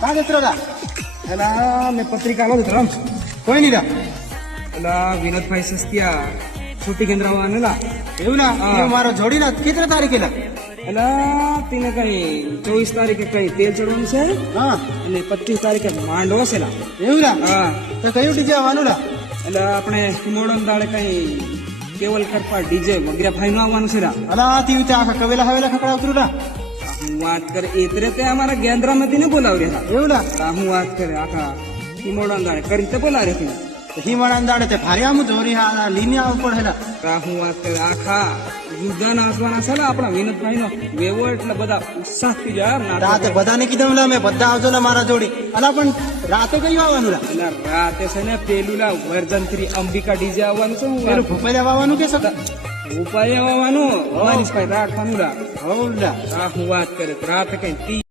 કા જત્રો તા એલા મેં પત્રિકા લો ધરમ કોઈ નહીં તા એલા વિનોદભાઈ સસ્તિયા છૂટી કેન્દ્ર આવેલા એવું ના હા. એ મારો જોડી ના કેટલા તારીખે લા એલા તેને કઈ 24 તારીખે કઈ તેલ ચડવાનું છે હા અને 25 તારીખે માંડવો છે લા એવું ના હા તો કયું ડીજે આવવાનું લા એટલે આપણે મોડન દાડે કઈ કેવલ કરપા ડીજે વગેરે ભાઈ નું આવવાનું છે લા અલા તી ઉતે આખા કવેલા હવેલા ખકડા ઉતરું લા હું વાત કરે એતરે તે અમારા ગેન્દ્રામાંથી ને બોલાવી રહ્યા એવું ના હતા હું વાત કરે આખા મોડન દાડે કરી તે બોલાવી રહ્યા હિમાળા દાડે તે ભારે આમ જોરી હા લીને આવ પડે લા હતા હું વાત કરે આખા યુદ્ધના હસવાના છે ને આપણા વિનોદભાઈ નો વેવો એટલે બધા ઉત્સાહ થઈ જાય રાતે બધાને કીધું લા મેં બધા આવજો લા મારા જોડી અલા પણ રાતે કયું આવવાનું લા એટલે રાતે છે ને પેલું લા વર્જન 3 અંબિકા ડીજે આવવાનું છે પેલું ભોપાઈ આવવાનું કે સકા ઉપાય આવવાનું અમારી પાસે રાખવાનું લા હવ લા હું વાત કરે રાતે કઈ